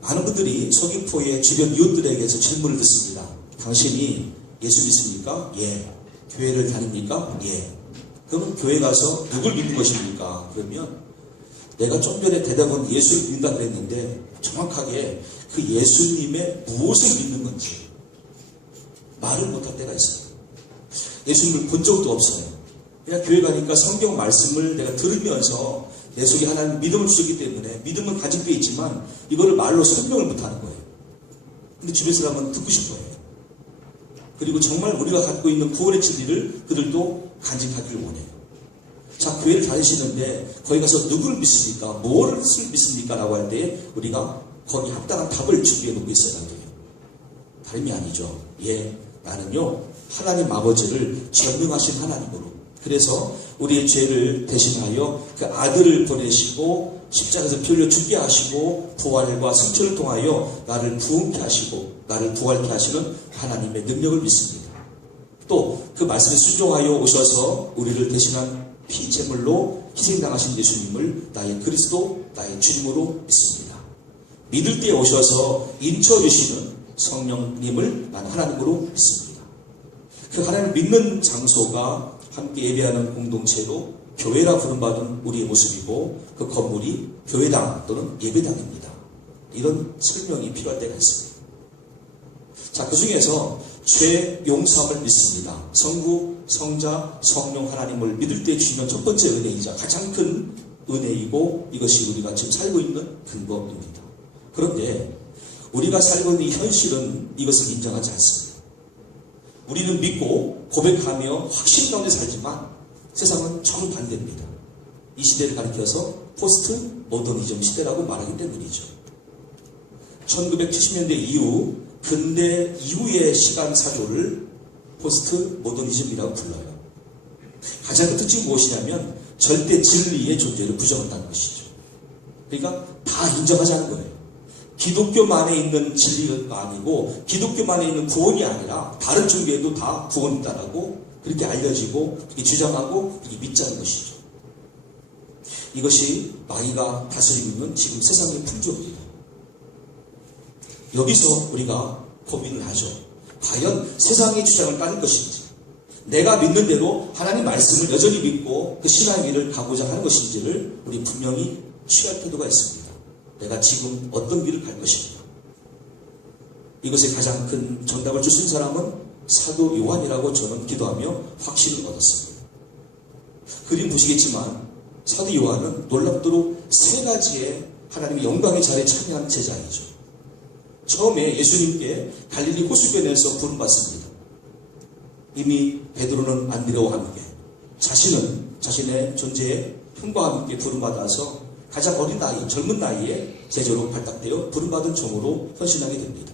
많은 분들이 서귀포의 주변 이웃들에게서 질문을 듣습니다. 당신이 예수 믿습니까? 예. 교회를 다닙니까? 예. 그러면 교회 가서 누굴 믿는 것입니까? 그러면 내가 좀 전에 대답은 예수를 믿는다 그랬는데 정확하게 그 예수님의 무엇을 믿는 건지 말을 못할 때가 있어요. 예수님을 본 적도 없어요. 그냥 교회 가니까 성경 말씀을 내가 들으면서 내 속에 하나님 믿음을 주셨기 때문에 믿음은 가지고 있지만 이거를 말로 설명을 못하는 거예요. 근데 주변 사람은 듣고 싶어요. 그리고 정말 우리가 갖고 있는 구원의 진리를 그들도 간직하기를 원해요. 자, 교회를 다니시는데 거기 가서 누구를 믿습니까? 뭐를 믿습니까? 라고 할 때 우리가 거기 합당한 답을 준비해 놓고 있어야 돼요. 다름이 아니죠. 예, 나는요 하나님 아버지를 전능하신 하나님으로, 그래서 우리의 죄를 대신하여 그 아들을 보내시고 십자가에서 피 흘려 죽게 하시고 부활과 승천을 통하여 나를 부흥케 하시고 나를 부활케 하시는 하나님의 능력을 믿습니다. 또 그 말씀에 순종하여 오셔서 우리를 대신한 피제물로 희생당하신 예수님을 나의 그리스도, 나의 주님으로 믿습니다. 믿을 때 오셔서 인쳐주시는 성령님을 나는 하나님으로 믿습니다. 그 하나님을 믿는 장소가 함께 예배하는 공동체로 교회라 부름받은 우리의 모습이고 그 건물이 교회당 또는 예배당입니다. 이런 설명이 필요할 때가 있습니다. 자, 그 중에서 죄 용서함을 믿습니다. 성부, 성자, 성령 하나님을 믿을 때 주시는 첫 번째 은혜이자 가장 큰 은혜이고 이것이 우리가 지금 살고 있는 근거입니다. 그런데 우리가 살고 있는 이 현실은 이것을 인정하지 않습니다. 우리는 믿고 고백하며 확신 가운데 살지만 세상은 정반대입니다. 이 시대를 가리켜서 포스트 모더니즘 시대라고 말하기 때문이죠. 1970년대 이후 근대 이후의 시간 사조를 포스트 모더니즘이라고 불러요. 가장 큰 특징은 무엇이냐면 절대 진리의 존재를 부정한다는 것이죠. 그러니까 다 인정하지 않는 거예요. 기독교만에 있는 진리가 아니고 기독교만에 있는 구원이 아니라 다른 종교에도 다 구원이 있다라고 그렇게 알려지고 주장하고 믿자는 것이죠. 이것이 마귀가 다스리고 있는 지금 세상의 풍조입니다. 여기서 우리가 고민을 하죠. 과연 세상의 주장을 따를 것인지, 내가 믿는 대로 하나님 말씀을 여전히 믿고 그 신앙의 길을 가고자 하는 것인지를 우리 분명히 취할 태도가 있습니다. 내가 지금 어떤 길을 갈 것인가. 이것에 가장 큰 정답을 줄 수 있는 사람은 사도 요한이라고 저는 기도하며 확신을 얻었습니다. 그림 보시겠지만 사도 요한은 놀랍도록 세 가지의 하나님의 영광의 자리에 참여한 제자이죠. 처음에 예수님께 갈릴리 호수변에서 부름받습니다. 이미 베드로는 안드레와 함께 자신은 자신의 존재에 형과 함께 부름받아서 가장 어린 나이, 젊은 나이에 제자로 발탁되어 부름받은 종으로 헌신하게 됩니다.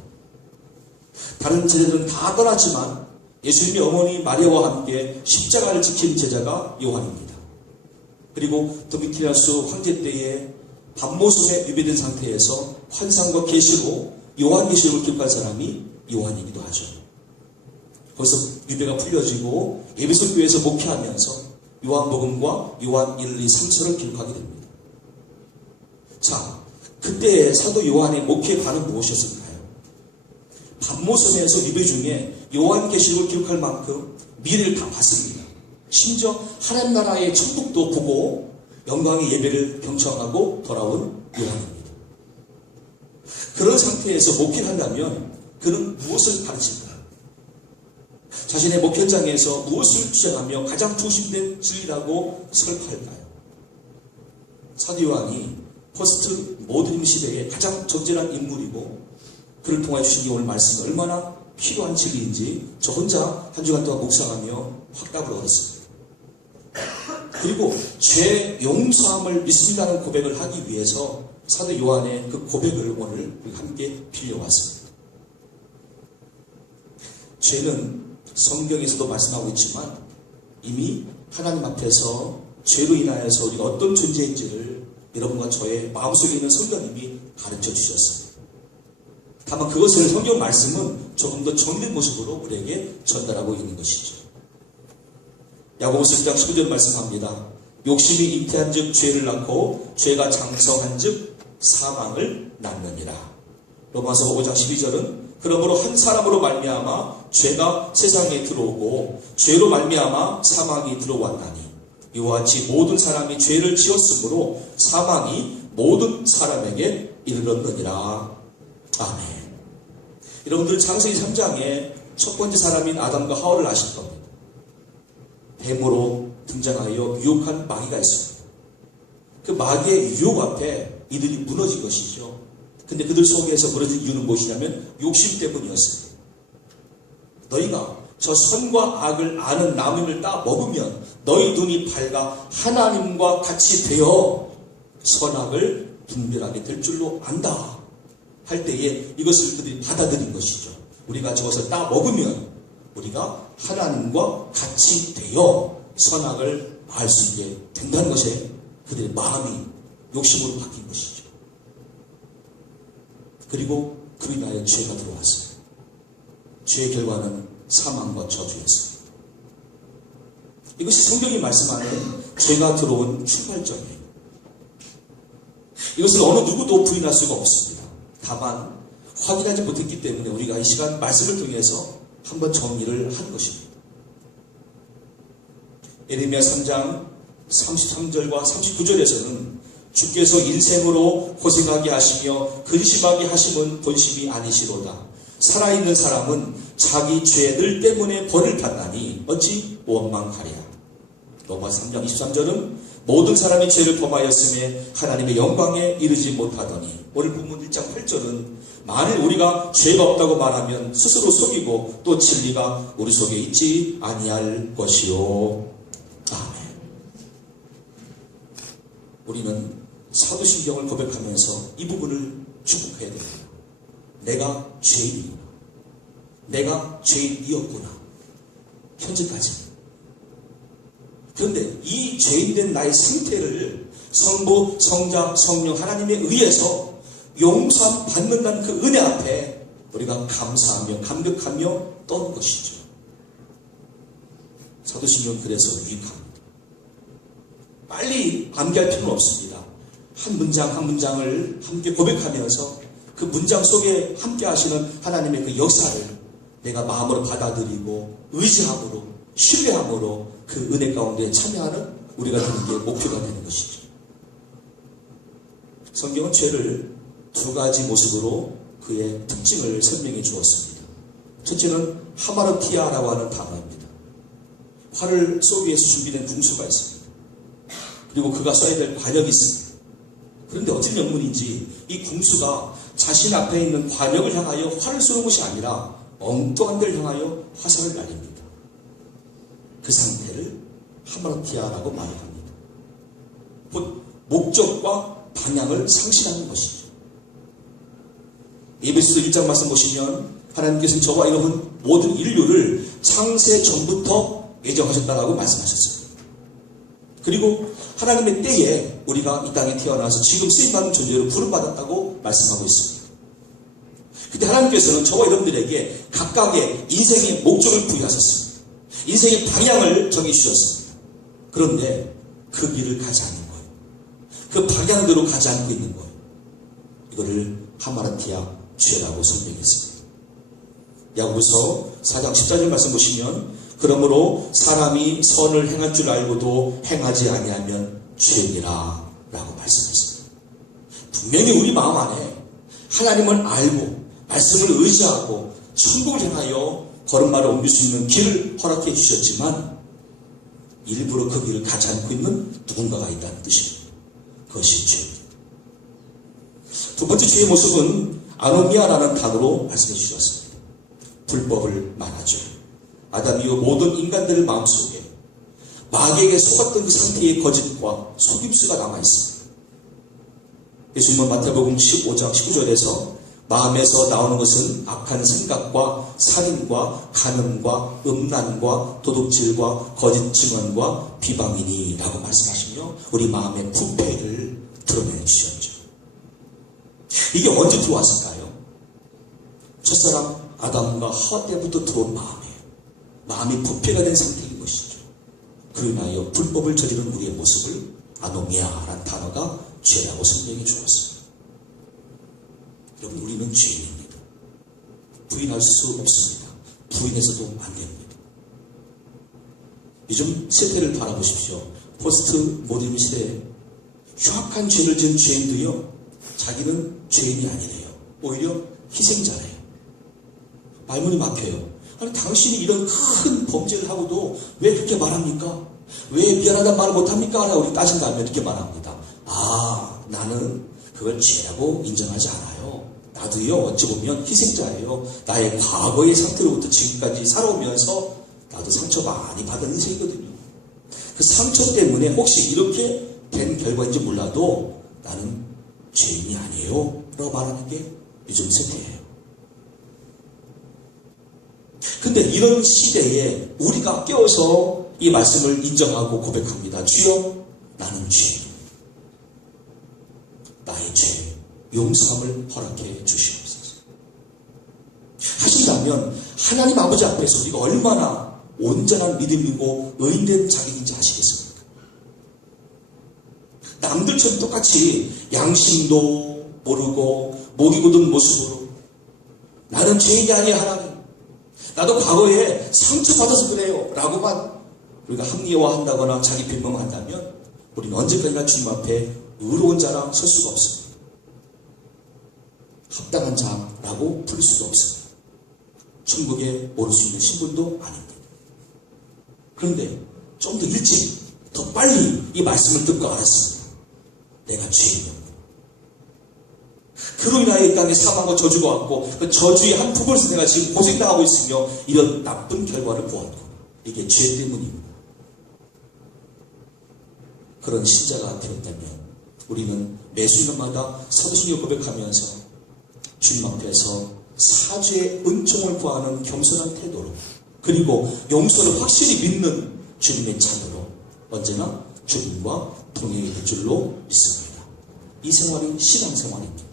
다른 제자들은 다 떠났지만 예수님의 어머니 마리아와 함께 십자가를 지킨 제자가 요한입니다. 그리고 도미티라스 황제 때에 밤모섬에 유배된 상태에서 환상과 계시로 요한계시록을 기록한 사람이 요한이기도 하죠. 거기서 유배가 풀려지고 에베소 교회에서 목회하면서 요한복음과 요한 1, 2, 3서를 기록하게 됩니다. 자, 그때 사도 요한의 목회관은 무엇이었을까요? 밤모섬에서 유배 중에 요한계시록을 기록할 만큼 미래를 다 봤습니다. 심지어 하나님 나라의 천국도 보고 영광의 예배를 경청하고 돌아온 요한입니다. 그런 상태에서 목회를 한다면 그는 무엇을 가르칩니까? 자신의 목회 현장에서 무엇을 주장하며 가장 중심된 진리라고 설파할까요? 사도 요한이 포스트 모더니즘 시대의 가장 적절한 인물이고 그를 통해 주신 이 오늘 말씀이 얼마나 필요한 진리인지 저 혼자 한 주간 동안 묵상하며 확답을 얻었습니다. 그리고 죄 용서함을 믿습니다는 고백을 하기 위해서 사도 요한의 그 고백을 오늘 함께 빌려왔습니다. 죄는 성경에서도 말씀하고 있지만 이미 하나님 앞에서 죄로 인하여서 우리가 어떤 존재인지를 여러분과 저의 마음속에 있는 성령님이 가르쳐 주셨습니다. 다만 그것을 성경 말씀은 조금 더 정리된 모습으로 우리에게 전달하고 있는 것이죠. 야고보서 1장 15절 말씀합니다. 욕심이 잉태한 즉 죄를 낳고 죄가 장성한 즉 사망을 낳느니라. 로마서 5장 12절은 그러므로 한 사람으로 말미암아 죄가 세상에 들어오고 죄로 말미암아 사망이 들어왔나니 이와 같이 모든 사람이 죄를 지었으므로 사망이 모든 사람에게 이르렀느니라. 아멘. 여러분들 창세기 3장에 첫 번째 사람인 아담과 하와를 아실 겁니다. 뱀으로 등장하여 유혹한 마귀가 있습니다. 그 마귀의 유혹 앞에 이들이 무너진 것이죠. 근데 그들 속에서 무너진 이유는 무엇이냐면 욕심 때문이었습니다. 너희가 저 선과 악을 아는 나무를 따 먹으면 너희 눈이 밝아 하나님과 같이 되어 선악을 분별하게 될 줄로 안다 할 때에 이것을 그들이 받아들인 것이죠. 우리가 저것을 따 먹으면 우리가 하나님과 같이 되어 선악을 알 수 있게 된다는 것에 그들의 마음이 욕심으로 바뀐 것이죠. 그리고 그로 인하여 죄가 들어왔어요. 죄의 결과는 사망과 저주였습니다. 이것이 성경이 말씀하는 죄가 들어온 출발점이에요. 이것을 어느 누구도 부인할 수가 없습니다. 다만 확인하지 못했기 때문에 우리가 이 시간 말씀을 통해서 한번 정리를 한 것입니다. 예레미야 3장 33절과 39절에서는 주께서 인생으로 고생하게 하시며 근심하게 하심은 본심이 아니시로다. 살아있는 사람은 자기 죄들 때문에 벌을 받나니 어찌 원망하랴. 로마 3장 23절은 모든 사람이 죄를 범하였음에 하나님의 영광에 이르지 못하더니, 오늘 본문 1장 8절은 만일 우리가 죄가 없다고 말하면 스스로 속이고 또 진리가 우리 속에 있지 아니할 것이요. 아멘. 우리는 사도신경을 고백하면서 이 부분을 축복해야 됩니다. 내가 죄인이구나. 내가 죄인이었구나. 현재까지. 그런데 이 죄인된 나의 상태를 성부, 성자, 성령 하나님에 의해서 용서 받는다는 그 은혜 앞에 우리가 감사하며 감격하며 떠는 것이죠. 사도신경은 그래서 유익합니다. 빨리 암기할 필요는 없습니다. 한 문장 한 문장을 함께 고백하면서 그 문장 속에 함께 하시는 하나님의 그 역사를 내가 마음으로 받아들이고 의지함으로 신뢰함으로 그 은혜 가운데 참여하는 우리가 되는 게 목표가 되는 것이죠. 성경은 죄를 두 가지 모습으로 그의 특징을 설명해 주었습니다. 첫째는 하마르티아라고 하는 단어입니다. 활을 쏘기 위해서 준비된 궁수가 있습니다. 그리고 그가 쏴야 될 관역이 있습니다. 그런데 어떤 영문인지 이 궁수가 자신 앞에 있는 관역을 향하여 활을 쏘는 것이 아니라 엉뚱한 데를 향하여 화살을 날립니다. 그 상태를 하마르티아라고 말을 합니다. 곧 목적과 방향을 상실하는 것이죠. 에베소서 1장 말씀 보시면 하나님께서는 저와 여러분 모든 인류를 창세 전부터 예정하셨다라고 말씀하셨습니다. 그리고 하나님의 때에 우리가 이 땅에 태어나서 지금 쓰임받는 존재로 부름받았다고 말씀하고 있습니다. 근데 하나님께서는 저와 여러분들에게 각각의 인생의 목적을 부여하셨습니다. 인생의 방향을 정해주셨습니다. 그런데 그 길을 가지 않는 거예요. 그 방향대로 가지 않고 있는 거예요. 이거를 하마르티아 죄라고 설명했습니다. 야고보서 4장 14절 말씀 보시면 그러므로 사람이 선을 행할 줄 알고도 행하지 아니하면 죄니라 라고 말씀했습니다. 분명히 우리 마음 안에 하나님을 알고 말씀을 의지하고 천국을 향하여 걸음마를 옮길 수 있는 길을 허락해 주셨지만 일부러 그 길을 가지 않고 있는 누군가가 있다는 뜻입니다. 그것이 죄입니다. 두 번째 죄의 모습은 아노미아라는 단어로 말씀해 주셨습니다. 불법을 말하죠. 아담 이후 모든 인간들의 마음속에 마귀에게 속았던 그 상태의 거짓과 속임수가 남아있습니다. 예수님은 마태복음 15장 19절에서 마음에서 나오는 것은 악한 생각과 살인과 간음과 음란과 도둑질과 거짓 증언과 비방이니 라고 말씀하시며 우리 마음의 부패를 드러내 주셨죠. 이게 언제 들어왔을까요? 첫사람 아담과 하와 때부터 들어온 마음이에요. 마음이 부패가 된 상태인 것이죠. 그로 인하여 불법을 저지른 우리의 모습을 아노미아라는 단어가 죄라고 설명해 주었습니다. 여러분, 우리는 죄인입니다. 부인할 수 없습니다. 부인해서도 안 됩니다. 요즘 세태를 바라보십시오. 포스트 모더니즘 시대에 흉악한 죄를 지은 죄인도요, 자기는 죄인이 아니래요. 오히려 희생자래요. 말문이 막혀요. 아니, 당신이 이런 큰 범죄를 하고도 왜 그렇게 말합니까? 왜 미안하다는 말을 못합니까? 라고 우리 따진다면 이렇게 말합니다. 아, 나는 그걸 죄라고 인정하지 않아요. 나도요, 어찌 보면 희생자예요. 나의 과거의 상태로부터 지금까지 살아오면서 나도 상처 많이 받은 인생이거든요. 그 상처 때문에 혹시 이렇게 된 결과인지 몰라도 나는 죄인이 아니에요 라고 말하는 게 요즘 세태예요. 근데 이런 시대에 우리가 깨어서 이 말씀을 인정하고 고백합니다. 주여, 나는 죄인. 나의 죄, 용서함을 허락해 주시옵소서. 하신다면 하나님 아버지 앞에서 우리가 얼마나 온전한 믿음이고 의인된 자격인지 아시겠습니까? 남들처럼 똑같이 양심도 모르고 목이 굳은 모습으로 나는 죄인이 아니야 하나님, 나도 과거에 상처받아서 그래요 라고만 우리가 합리화한다거나 자기 변명한다면 우리는 언제까지나 주님 앞에 의로운 자랑 설 수가 없습니다. 합당한 자라고 부를 수도 없습니다. 천국에 오를 수 있는 신분도 아닙니다. 그런데 좀 더 일찍, 더 빨리 이 말씀을 듣고 알았습니다. 내가 죄인이었고 그로 인하여 이 땅에 사망과 저주가 왔고 그 저주의 한 부분에서 내가 지금 고생당하고 있으며 이런 나쁜 결과를 보았고 이게 죄 때문입니다. 그런 신자가 되었다면 우리는 매 순간마다 사도신경 고백하면서 주님 앞에서 사죄의 은총을 구하는 겸손한 태도로, 그리고 용서를 확실히 믿는 주님의 자녀로 언제나 주님과 동행이 될 줄로 믿습니다. 이 생활이 신앙생활입니다.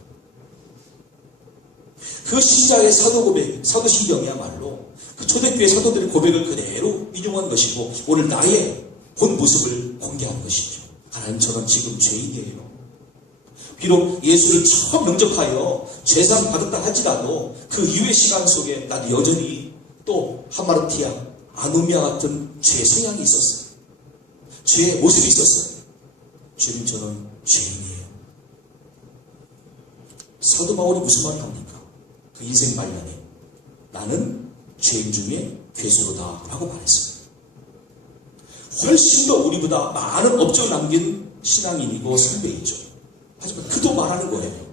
그 신자의 사도 고백, 사도신경이야말로 그 초대교회 사도들의 고백을 그대로 인용한 것이고 오늘 나의 본 모습을 공개한 것이죠. 하나님, 저는 지금 죄인이에요. 비록 예수를 처음 영접하여 죄상 받았다 할지라도 그 이후의 시간 속에 나도 여전히 또 하마르티아, 아노미아 같은 죄의 성향이 있었어요. 죄의 모습이 있었어요. 주님, 저는 죄인이에요. 사도 바울이 무슨 말을 합니까? 그 인생 말년에 나는 죄인 중에 괴수로다 라고 말했습니다. 훨씬 더 우리보다 많은 업적을 남긴 신앙인이고 선배이죠. 하지만 그도 말하는 거예요.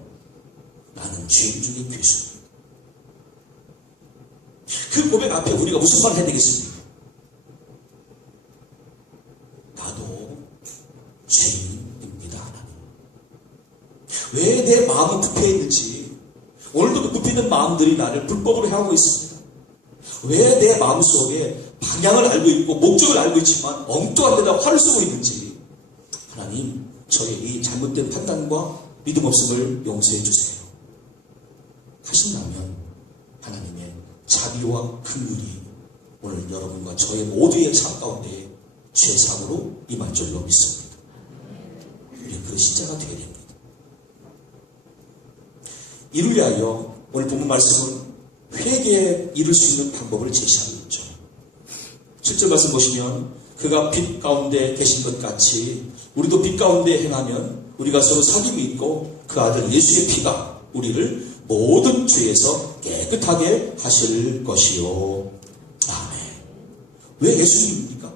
나는 죄인 중에 괴수. 그 고백 앞에 우리가 무슨 말을 해야 되겠습니까? 나도 죄인입니다, 하나님. 왜 내 마음은 부패했는지, 오늘도 그 부패있는 마음들이 나를 불법으로 향하고 있습니다. 왜 내 마음속에 방향을 알고 있고 목적을 알고 있지만 엉뚱한 데다 화를 쏘고 있는지, 하나님, 저의 이 잘못된 판단과 믿음 없음을 용서해 주세요. 하신다면 하나님의 자비와 긍휼이 오늘 여러분과 저의 모두의 삶 가운데 죄사함으로 임할 줄로 믿습니다. 우리는 그 신자가 되어야 됩니다. 이를 위하여 오늘 본문 말씀은 회개에 이룰 수 있는 방법을 제시하고 있죠. 7절 말씀 보시면 그가 빛 가운데 계신 것 같이 우리도 빛 가운데 행하면 우리가 서로 사귐이 있고 그 아들 예수의 피가 우리를 모든 죄에서 깨끗하게 하실 것이요. 아멘. 왜 예수님입니까?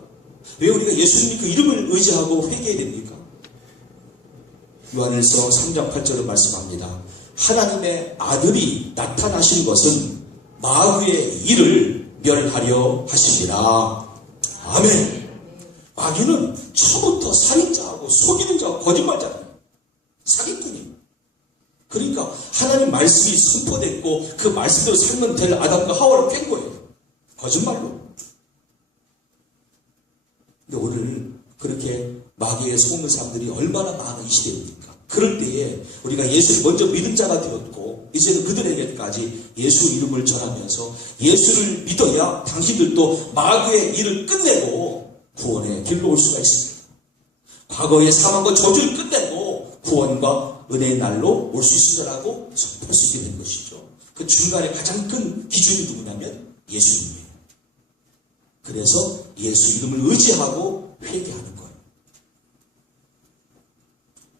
왜 우리가 예수님 그 이름을 의지하고 회개해야 됩니까? 요한일서 3장 8절을 말씀합니다. 하나님의 아들이 나타나신 것은 마귀의 일을 멸하려 하십니다. 아멘. 마귀는 처음부터 살인자하고 속이는 자하고 거짓말자예요. 사기꾼이에요. 그러니까 하나님 말씀이 선포됐고 그 말씀대로 살면 될 아담과 하와를 깬 거예요. 거짓말로. 근데 오늘 그렇게 마귀에 속는 사람들이 얼마나 많은 이 시대입니까? 그럴 때에 우리가 예수를 먼저 믿은 자가 되었고 이제는 그들에게까지 예수 이름을 전하면서 예수를 믿어야 당신들도 마귀의 일을 끝내고 구원의 길로 올 수가 있습니다. 과거의 사망과 저주를 끝내고 구원과 은혜와 은혜의 날로 올 수 있습니다라고 선포할 수 있게 된 것이죠. 그 중간에 가장 큰 기준이 누구냐면 예수님이에요. 그래서 예수 이름을 의지하고 회개하는 거예요.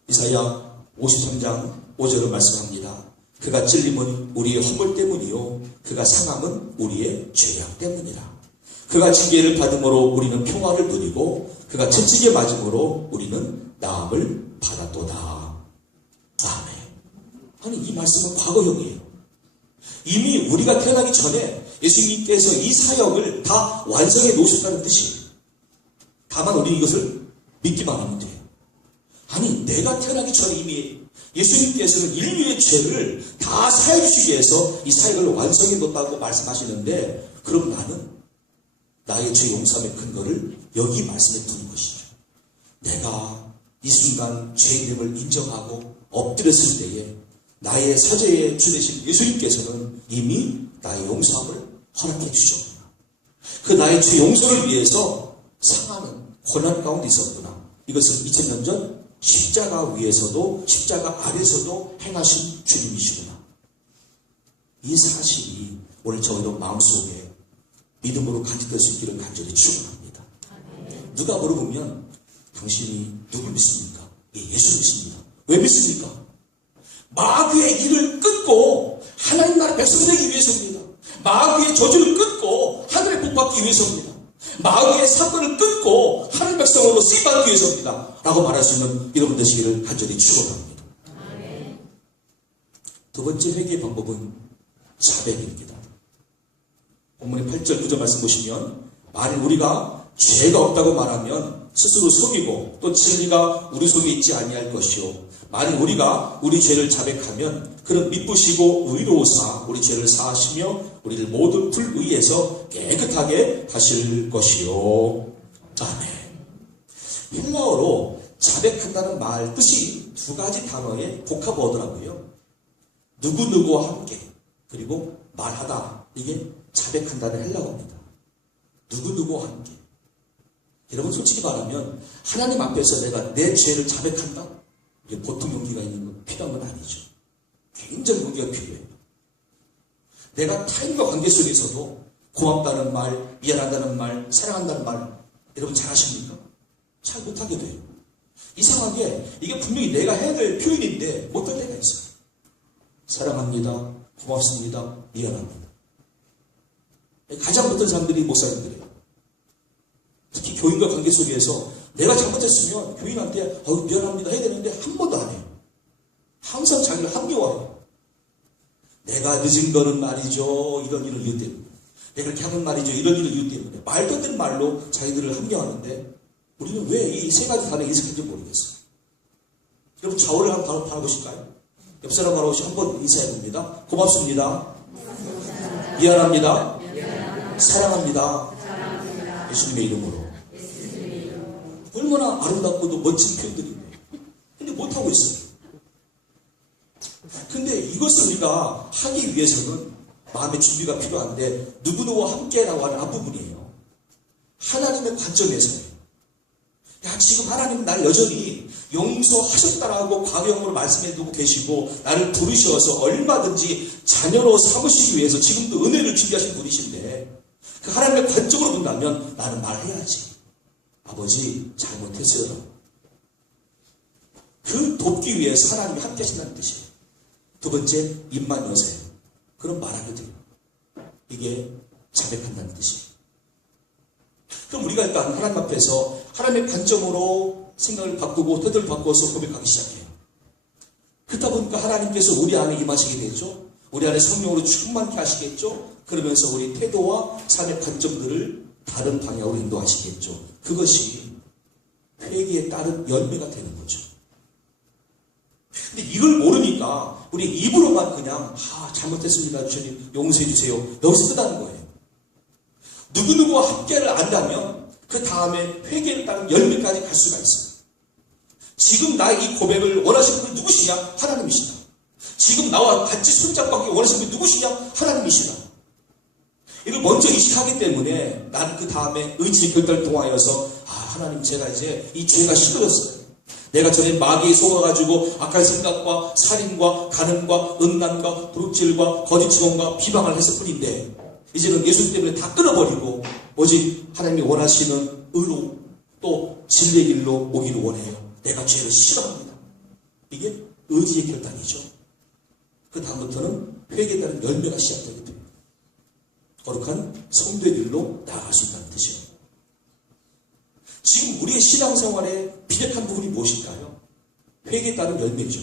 이사야 53장 5절을 말씀합니다. 그가 찔림은 우리의 허물 때문이요 그가 상함은 우리의 죄악 때문이라. 그가 징계를 받음으로 우리는 평화를 누리고 그가 채찍에 맞음으로 우리는 나음을 받았도다. 아멘. 아니 이 말씀은 과거형이에요. 이미 우리가 태어나기 전에 예수님께서 이 사역을 다 완성해 놓으셨다는 뜻이에요. 다만 우리는 이것을 믿기만 하면 돼요. 아니 내가 태어나기 전에 이미 예수님께서는 인류의 죄를 다 사해 주시기 위해서 이 사역을 완성해 놓았다고 말씀하시는데 그럼 나는 나의 죄 용서의 근거를 여기 말씀에 두는 것이죠. 내가 이 순간 죄인임을 인정하고 엎드렸을 때에 나의 사죄의 주 되신 예수님께서는 이미 나의 용서함을 허락해 주셨구나. 그 나의 죄 용서를 위해서 상하는 고난 가운데 있었구나. 이것을 2000년 전 십자가 위에서도 십자가 아래서도 행하신 주님이시구나. 이 사실이 오늘 저희도 마음속에 믿음으로 간직될 수 있기를 간절히 축원합니다. 누가 물어보면 당신이 누굴 믿습니까? 예수 믿습니다. 왜 믿습니까? 마귀의 일을 끊고 하나님 나라 백성이 되기 위해서입니다. 마귀의 저주를 끊고 하늘의 복 받기 위해서입니다. 마귀의 사건을 끊고 하늘 백성으로 쓰임받기 위해서입니다. 라고 말할 수 있는 여러분 되시기를 간절히 축원합니다. 두 번째 회개의 방법은 자백입니다. 본문의 8절 9절 말씀 보시면 만일 우리가 죄가 없다고 말하면 스스로 속이고 또 진리가 우리 속에 있지 아니할 것이요 만일 우리가 우리 죄를 자백하면 그는 미쁘시고 의로우사 우리 죄를 사하시며 우리를 모든 불의에서 깨끗하게 하실 것이요. 아멘. 헬라어로 자백한다는 말 뜻이 두 가지 단어의 복합어더라고요. 누구누구와 함께 그리고 말하다. 이게 자백한다는 헬라어입니다. 누구누구와 함께. 여러분 솔직히 말하면 하나님 앞에서 내가 내 죄를 자백한다? 이게 보통 용기가 있는 건 필요한 건 아니죠. 굉장히 용기가 필요해요. 내가 타인과 관계 속에서도 고맙다는 말, 미안하다는 말, 사랑한다는 말 여러분 잘 하십니까? 잘 못하게 돼요. 이상하게 이게 분명히 내가 해야 될 표현인데 못할 때가 있어요. 사랑합니다. 고맙습니다. 미안합니다. 가장 못한 사람들이 목사님들이에요. 특히 교인과 관계 속에서 내가 잘못했으면 교인한테 미안합니다 해야 되는데 한 번도 안 해요. 항상 자기를 합리화해요. 내가 늦은 거는 말이죠. 이런 이유 때문에. 내가 이렇게 하면 말이죠. 이런 이유 때문에. 말도 안 되는 말로 자기들을 합리화하는데 우리는 왜 이 세 가지 단어에 익숙한지 모르겠어요. 여러분 좌우를 한번 바라보실까요? 옆 사람 바라보시고 한번 인사해봅니다. 고맙습니다. 미안합니다. 사랑합니다. 예수님의 이름으로. 얼마나 아름답고도 멋진 표현들인데. 근데 못하고 있어요. 근데 이것을 우리가 하기 위해서는 마음의 준비가 필요한데 누구누구와 함께라고 하는 앞부분이에요. 하나님의 관점에서요. 야, 지금 하나님은 나를 여전히 용서하셨다라고 과거형으로 말씀해두고 계시고 나를 부르셔서 얼마든지 자녀로 삼으시기 위해서 지금도 은혜를 준비하신 분이신데 그 하나님의 관점으로 본다면 나는 말해야지. 아버지 잘못했어요. 그 돕기 위해서 하나님이 함께 하신다는 뜻이에요. 두 번째, 입만 여세요. 그럼 말하게 돼요. 이게 자백한다는 뜻이에요. 그럼 우리가 일단 하나님 앞에서 하나님의 관점으로 생각을 바꾸고 태도를 바꿔서 고백하기 시작해요. 그러다 보니까 하나님께서 우리 안에 임하시게 되죠. 우리 안에 성령으로 충만케 하시겠죠. 그러면서 우리 태도와 삶의 관점들을 다른 방향으로 인도하시겠죠. 그것이 회개에 따른 열매가 되는 거죠. 근데 이걸 모르니까 우리 입으로만 그냥 잘못했습니다. 주님 용서해 주세요. 여기서 끝나는 거예요. 누구누구와 함께를 안다면 그 다음에 회개를 따른 열매까지 갈 수가 있어요. 지금 나의 이 고백을 원하시는 분이 누구시냐? 하나님이시다. 지금 나와 같이 손잡고 하기 원하시는 분이 누구시냐? 하나님이시다. 이걸 먼저 인식하기 때문에 나는 그 다음에 의지의 결단을 통하여서 하나님 제가 이제 이 죄가 싫어졌어요. 내가 전에 마귀에 속아가지고 악한 생각과 살인과 간음과 음란과 도둑질과 거짓 증언과 비방을 했을 뿐인데 이제는 예수 때문에 다 끊어버리고 오직 하나님이 원하시는 의로 또 진리의 길로 오기를 원해요. 내가 죄를 싫어합니다. 이게 의지의 결단이죠. 그 다음부터는 회개에 따른 열매가 시작되게 됩니다. 거룩한 성도의 길로 나아갈 수 있다는 뜻이에요. 지금 우리의 신앙생활에 비력한 부분이 무엇일까요? 회개에 따른 열매죠.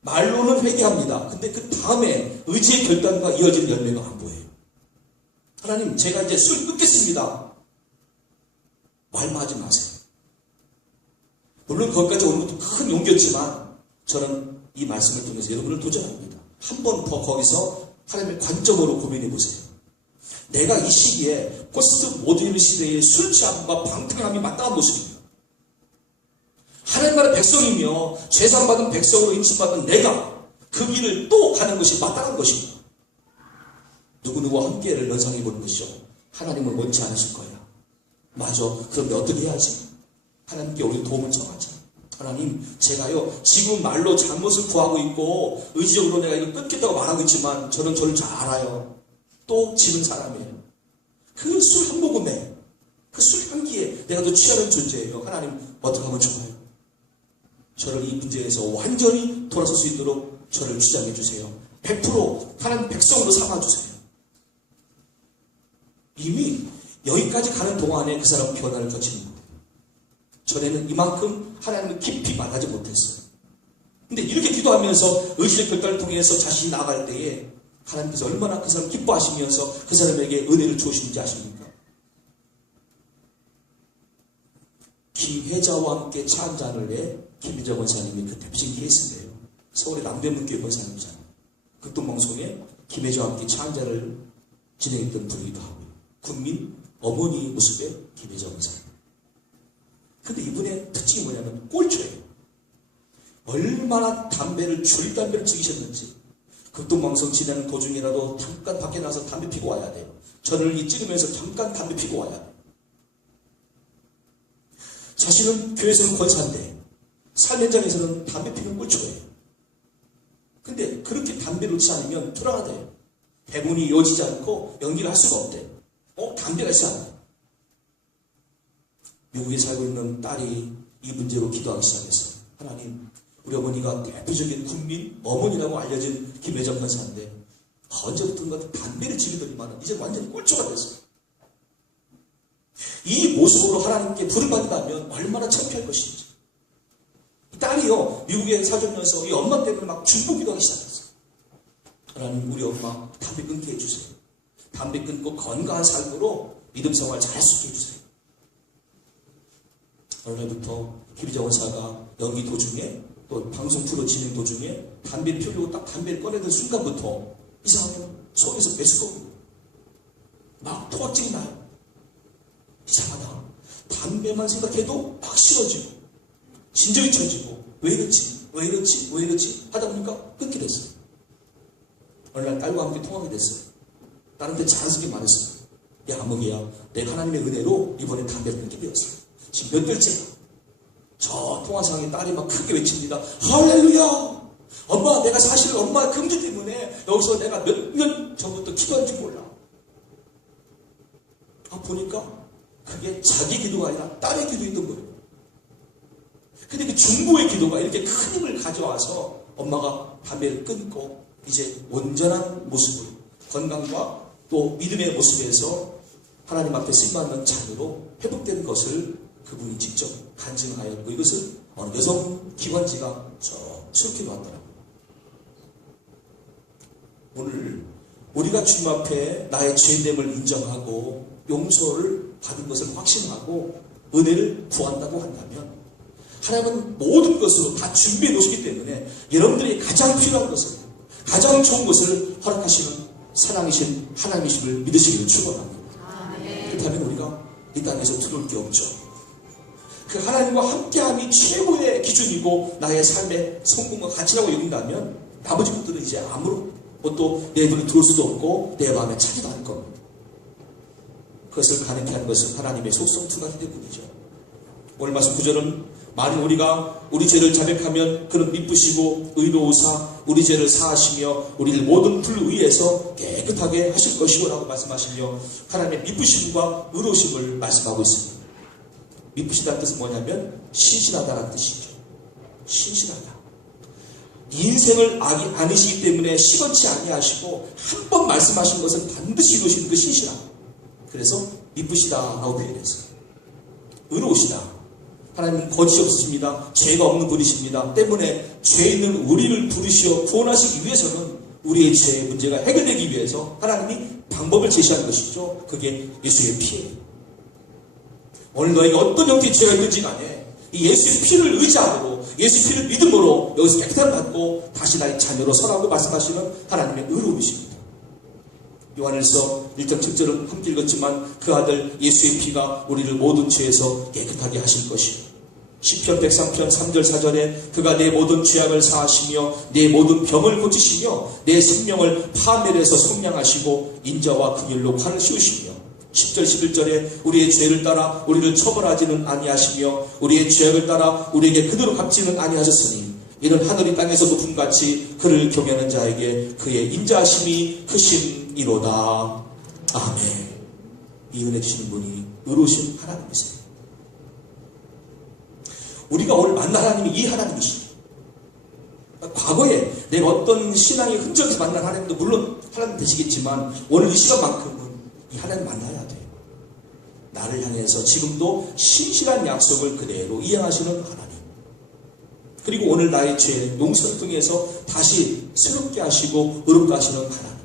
말로는 회개합니다. 근데 그 다음에 의지의 결단과 이어지는 열매가 안 보여요. 하나님, 제가 이제 술 끊겠습니다. 말만 하지 마세요. 물론 거기까지 오는 것도 큰 용기였지만 저는 이 말씀을 통해서 여러분을 도전합니다. 한 번 더 거기서 하나님의 관점으로 고민해 보세요. 내가 이 시기에 포스트 모더니즘 시대의 술 취함과 방탕함이 마땅한 모습입니다. 하나님 나라의 백성이며 죄상받은 백성으로 인칭받은 내가 그 길을 또 가는 것이 마땅한 것입니다. 누구누구와 함께를 연상해 보는 것이죠. 하나님은 원치 않으실 거야. 맞아. 그런데 어떻게 해야지? 하나님께 우리 도움을 청하자. 하나님, 제가요 지금 말로 잘못을 구하고 있고 의지적으로 내가 이거 끊겠다고 말하고 있지만 저는 저를 잘 알아요. 또 지는 사람이에요. 그 술 한 모금에 그 술 향기에 내가 더 취하는 존재예요. 하나님, 어떻게 하면 좋아요? 저를 이 문제에서 완전히 돌아설 수 있도록 저를 주장해 주세요. 100% 하나님 백성으로 삼아주세요. 이미 여기까지 가는 동안에 그 사람은 변화를 거치는 거예요. 전에는 이만큼 하나님을 깊이 만나지 못했어요. 근데 이렇게 기도하면서 의지의 결단을 통해서 자신이 나아갈 때에 하나님께서 얼마나 그 사람을 기뻐하시면서 그 사람에게 은혜를 주시는지 아십니까? 김혜자와 함께 차 한 잔을 내 김혜자 권사님이 그때 빙기했는데요. 서울의 남대문교회 권사님이잖아요. 극동방송에 김혜자와 함께 차 한 잔을 진행했던 분이기도 하고요. 국민 어머니 모습의 김혜자 권사님. 근데 이분의 특징이 뭐냐면 꼴초예요. 얼마나 줄 담배를 즐기셨는지. 극동방송 진행 도중이라도 잠깐 밖에 나가서 담배 피고 와야 돼요. 저를 찍으면서 잠깐 담배 피고 와야 돼요. 자신은 교회에서는 권사인데 삶 현장에서는 담배 피는 꼴초예요. 근데 그렇게 담배를 놓지 않으면 불안하대요. 대본이 이어지지 않고 연기를 할 수가 없대요. 담배가 있어야 안 돼요. 미국에 살고 있는 딸이 이 문제로 기도하기 시작했어요. 하나님, 우리 어머니가 대표적인 국민 어머니라고 알려진 김혜정 권사인데 언제부턴가 담배를 즐기더니만 이제 완전히 꼴초가 됐어요. 이 모습으로 하나님께 부름받는다면 얼마나 창피할 것인지. 이 딸이요 미국에 사주면서 이 엄마 때문에 막 중보기도하기 시작했어요. 하나님, 우리 엄마 담배 끊게 해주세요. 담배 끊고 건강한 삶으로 믿음 생활 잘 할 수 있게 해주세요. 어느 날부터 김혜정 권사가 연기 도중에 또 방송 프로 진행 도중에 담배를 피우려고 딱 담배를 꺼내던 순간부터 이상하게 속에서 메스꺼워요. 막 토악질이 나요. 이상하다. 담배만 생각해도 막 싫어지고 진정이 쳐지고 왜 이렇지 하다 보니까 끊게 됐어요. 어느 날 딸과 함께 통하게 됐어요. 딸한테 자연스럽게 말했어요. 야, 아무개야, 내가 하나님의 은혜로 이번에 담배를 끊게 되었어요. 지금 몇 달째. 저 통화상에 딸이 막 크게 외칩니다. 할렐루야! 엄마, 내가 사실 엄마 금주 때문에 여기서 내가 몇 년 전부터 기도한 줄 몰라. 보니까 그게 자기 기도가 아니라 딸의 기도였던 거예요. 근데 그 중보의 기도가 이렇게 큰 힘을 가져와서 엄마가 담배를 끊고 이제 온전한 모습으로 건강과 또 믿음의 모습에서 하나님 앞에 쓰임받는 자녀로 회복되는 것을 그분이 직접 간증하였고 이것을 어느 여성 기관지가 수록해 왔더라고요. 오늘 우리가 주님 앞에 나의 죄됨을 인정하고 용서를 받은 것을 확신하고 은혜를 구한다고 한다면 하나님은 모든 것으로 다 준비해 놓으시기 때문에 여러분들이 가장 필요한 것을 가장 좋은 것을 허락하시는 사랑이신 하나님이심을 믿으시기를 축원합니다. 그렇다면 우리가 이 땅에서 두려울 게 없죠. 그 하나님과 함께함이 최고의 기준이고 나의 삶의 성공과 가치라고 여긴다면 나머지 것들은 이제 아무런 것도 내 눈에 들어올 수도 없고 내 마음에 차지도 않을 겁니다. 그것을 가능케 하는 것은 하나님의 속성 두 가지 때문이죠. 오늘 말씀 9절은 만일 우리가 우리 죄를 자백하면 그는 미쁘시고 의로우사 우리 죄를 사하시며 우리를 모든 불의에서 깨끗하게 하실 것이고 라고 말씀하시며 하나님의 미쁘심과 의로우심을 말씀하고 있습니다. 미쁘시다는 뜻은 뭐냐면 신실하다는 뜻이죠. 신실하다. 인생을 아니시기 때문에 시건치 아니하시고 한 번 말씀하신 것은 반드시 이루시는 그 신실함. 그래서 미쁘시다라고 표현했어요. 의로우시다. 하나님 거짓이 없으십니다. 죄가 없는 분이십니다. 때문에 죄 있는 우리를 부르시어 구원하시기 위해서는 우리의 죄의 문제가 해결되기 위해서 하나님이 방법을 제시한 것이죠. 그게 예수의 피예요. 오늘 너희가 어떤 형태의 죄가 있든지 간에 이 예수의 피를 의지함으로 예수의 피를 믿음으로 여기서 깨끗함을 받고 다시 나의 자녀로 서라고 말씀하시는 하나님의 의로우십니다. 요한일서 1장 7절은 함께 읽었지만 그 아들 예수의 피가 우리를 모든 죄에서 깨끗하게 하실 것이요 시편 103편 3절 4절에 그가 내 모든 죄악을 사하시며 내 모든 병을 고치시며 내 생명을 파멸해서 속량하시고 인자와 긍휼로 관을 씌우시며 10절 11절에 우리의 죄를 따라 우리를 처벌하지는 아니하시며 우리의 죄악을 따라 우리에게 그대로 갚지는 아니하셨으니 이는 하늘이 땅에서 높음같이 그를 경외하는 자에게 그의 인자하심이 크심이로다. 아멘. 이 은혜 주시는 분이 의로우신 하나님이세요. 우리가 오늘 만난 하나님이 이 하나님이시죠. 과거에 내가 어떤 신앙의 흔적에서 만난 하나님도 물론 하나님 되시겠지만 오늘 이 시간만큼은 이 하나님 만나야 돼요. 나를 향해서 지금도 신실한 약속을 그대로 이행하시는 하나님. 그리고 오늘 나의 죄 용서를 통해서 다시 새롭게 하시고 의롭게 하시는 하나님.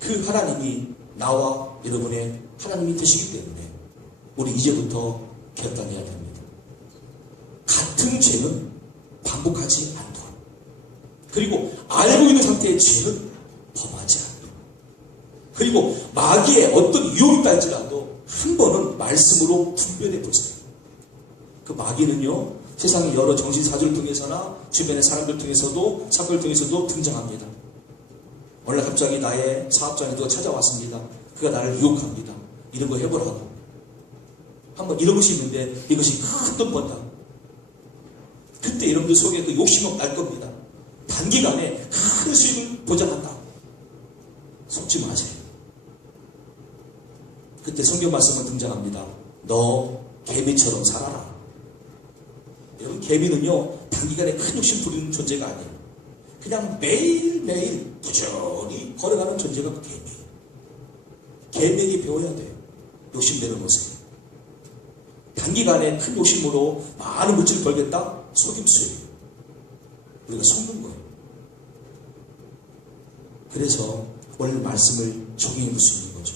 그 하나님이 나와 여러분의 하나님이 되시기 때문에 우리 이제부터 결단해야 됩니다. 같은 죄는 반복하지 않도록. 그리고 알고 있는 상태의 죄는 범하지 않도록. 그리고 마귀의 어떤 유혹이 있다 할지라도 한 번은 말씀으로 분별해 보세요. 그 마귀는요, 세상의 여러 정신사주를 통해서나 주변의 사람들 통해서도 사건을 통해서도 등장합니다. 오늘 갑자기 나의 사업장에 누가 찾아왔습니다. 그가 나를 유혹합니다. 이런 거 해보라고. 한번 이런 것이 있는데 이것이 큰 돈 번다. 그때 여러분들 속에 그 욕심이 날 겁니다. 단기간에 큰 수익을 보장한다. 속지 마세요. 그때 성경 말씀은 등장합니다. 너 개미처럼 살아라. 여러분 개미는요 단기간에 큰 욕심 부리는 존재가 아니에요. 그냥 매일매일 부지런히 걸어가는 존재가 그 개미예요. 개미에게 배워야 돼요. 욕심 내려놓으세요. 단기간에 큰 욕심으로 많은 물질을 벌겠다? 속임수예요. 우리가 속는 거예요. 그래서 오늘 말씀을 적용해 볼 수 있는 거죠.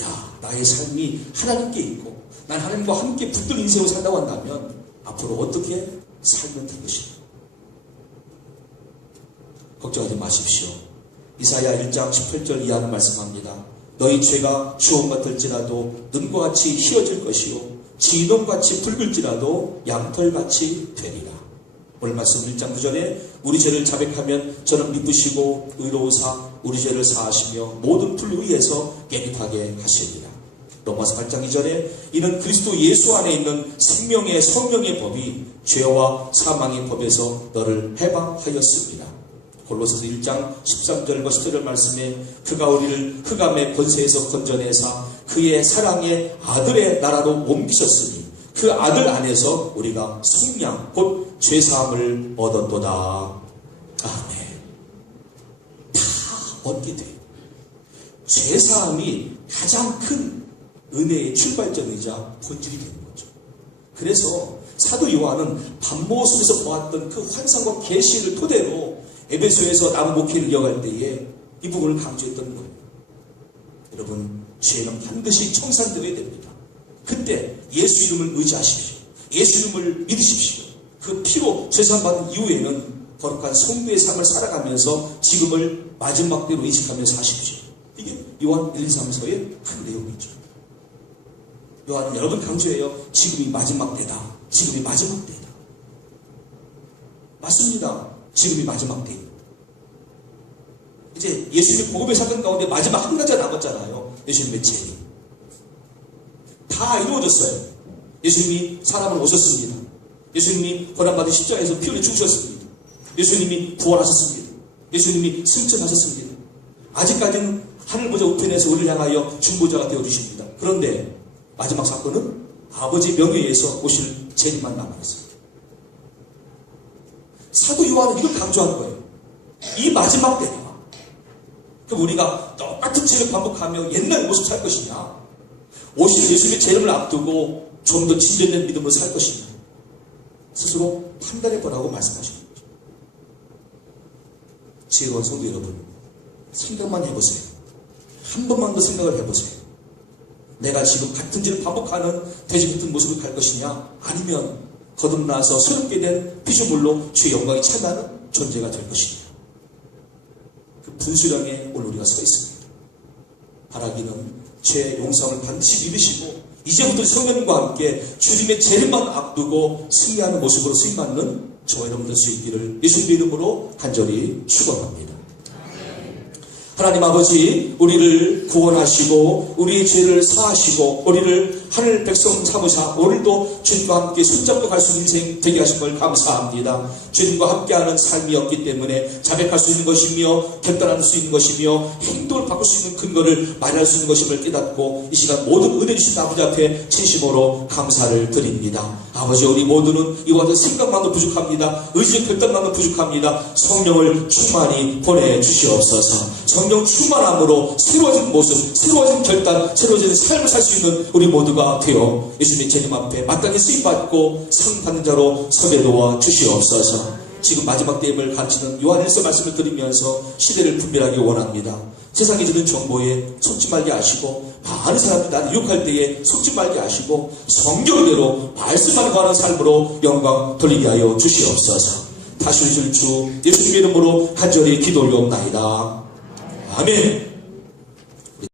야, 나의 삶이 하나님께 있고 난 하나님과 함께 붙든 인생을 산다고 한다면 앞으로 어떻게 살면 될 것인가? 걱정하지 마십시오. 이사야 1장 18절 이하는 말씀합니다. 너희 죄가 주홍 같을지라도 눈과 같이 희어질 것이요 진홍같이 붉을지라도 양털같이 되리라. 오늘 말씀 1장 9절에 우리 죄를 자백하면 저는 미쁘시고 의로우사 우리 죄를 사하시며 모든 불의에서 깨끗하게 하시리라. 로마서 8장 2절에 이는 그리스도 예수 안에 있는 생명의 성령의 법이 죄와 사망의 법에서 너를 해방하였습니다. 골로새서 1장 13절과 14절 말씀에 그가 우리를 흑암의 권세에서 건져내사 그의 사랑의 아들의 나라로 옮기셨으니 그 아들 안에서 우리가 속량 곧 죄사함을 얻었도다. 아멘. 다 얻게 돼요. 죄사함이 가장 큰 은혜의 출발점이자 본질이 되는 거죠. 그래서 사도 요한은 밤모습에서 보았던 그 환상과 계시를 토대로 에베소에서 나무 목회를 이어갈 때에 이 부분을 강조했던 거예요. 여러분, 죄는 반드시 청산되어야 됩니다. 그때 예수 이름을 의지하십시오. 예수 이름을 믿으십시오. 그 피로 죄사함 받은 이후에는 거룩한 성도의 삶을 살아가면서 지금을 마지막 때로 인식하며 사십시오. 이게 요한 1, 2, 3서의 큰 내용이죠. 요한은 여러 번 강조해요. 지금이 마지막 때다. 지금이 마지막 때다. 맞습니다. 지금이 마지막 때입니다. 이제 예수님의 복음의 사건 가운데 마지막 한 가지가 남았잖아요. 예수님의 재림. 다 이루어졌어요. 예수님이 사람으로 오셨습니다. 예수님이 고난받은 십자가에서 피 흘려 죽으셨습니다. 예수님이 부활하셨습니다. 예수님이 승천하셨습니다. 아직까지는 하늘 보좌 우편에서 우리를 향하여 중보자가 되어주십니다. 그런데 마지막 사건은 아버지 명예에서 오실 재림만 남아있습니다. 사도 요한은 이걸 강조하는 거예요. 이 마지막 때가 그럼 우리가 똑같은 죄를 반복하며 옛날 모습 살 것이냐, 오실 예수님의 재림을 앞두고 좀 더 진전된 믿음으로 살 것이냐, 스스로 판단해보라고 말씀하시는 거죠. 지혜로운 성도 여러분, 생각만 해보세요. 한 번만 더 생각을 해보세요. 내가 지금 같은 죄를 반복하는 돼지 같은 모습을 갈 것이냐, 아니면 거듭나서 새롭게 된 피조물로 주의 영광이 찬다는 존재가 될 것이냐. 그 분수령에 오늘 우리가 서 있습니다. 바라기는 죄 용서를 반드시 믿으시고 이제부터 성령님과 함께 주님의 재림만 앞두고 승리하는 모습으로 승리받는 저와 여러분 될 수 있기를 예수님의 이름으로 간절히 축원합니다. 하나님 아버지, 우리를 구원하시고 우리의 죄를 사하시고 우리를 하늘 백성 삼으사 오늘도 주님과 함께 손잡고 갈 수 있는 인생 되게 하신 걸 감사합니다. 주님과 함께하는 삶이었기 때문에 자백할 수 있는 것이며 결단할 수 있는 것이며 행동을 바꿀 수 있는 근거를 마련할 수 있는 것임을 깨닫고 이 시간 모든 은혜 주신 아버지 앞에 진심으로 감사를 드립니다. 아버지, 우리 모두는 이와 같은 생각만도 부족합니다. 의지의 결단만도 부족합니다. 성령을 충만히 보내주시옵소서. 성령 충만함으로 새로워진 모습, 새로워진 결단, 새로워진 삶을 살 수 있는 우리 모두가 되어 예수님의 재림 앞에 마땅히 쓰임받고 상 받는 자로 서게 도와 주시옵소서. 지금 마지막 때임을 가르치는 요한일서 말씀을 드리면서 시대를 분별하기 원합니다. 세상에 주는 정보에 속지 말게 하시고 많은 사람들이 나를 유혹할 때에 속지 말게 하시고 성경대로 말씀만 거하는 삶으로 영광 돌리게 하여 주시옵소서. 다시 오실 주 예수님의 이름으로 간절히 기도 올려옵나이다. 아멘.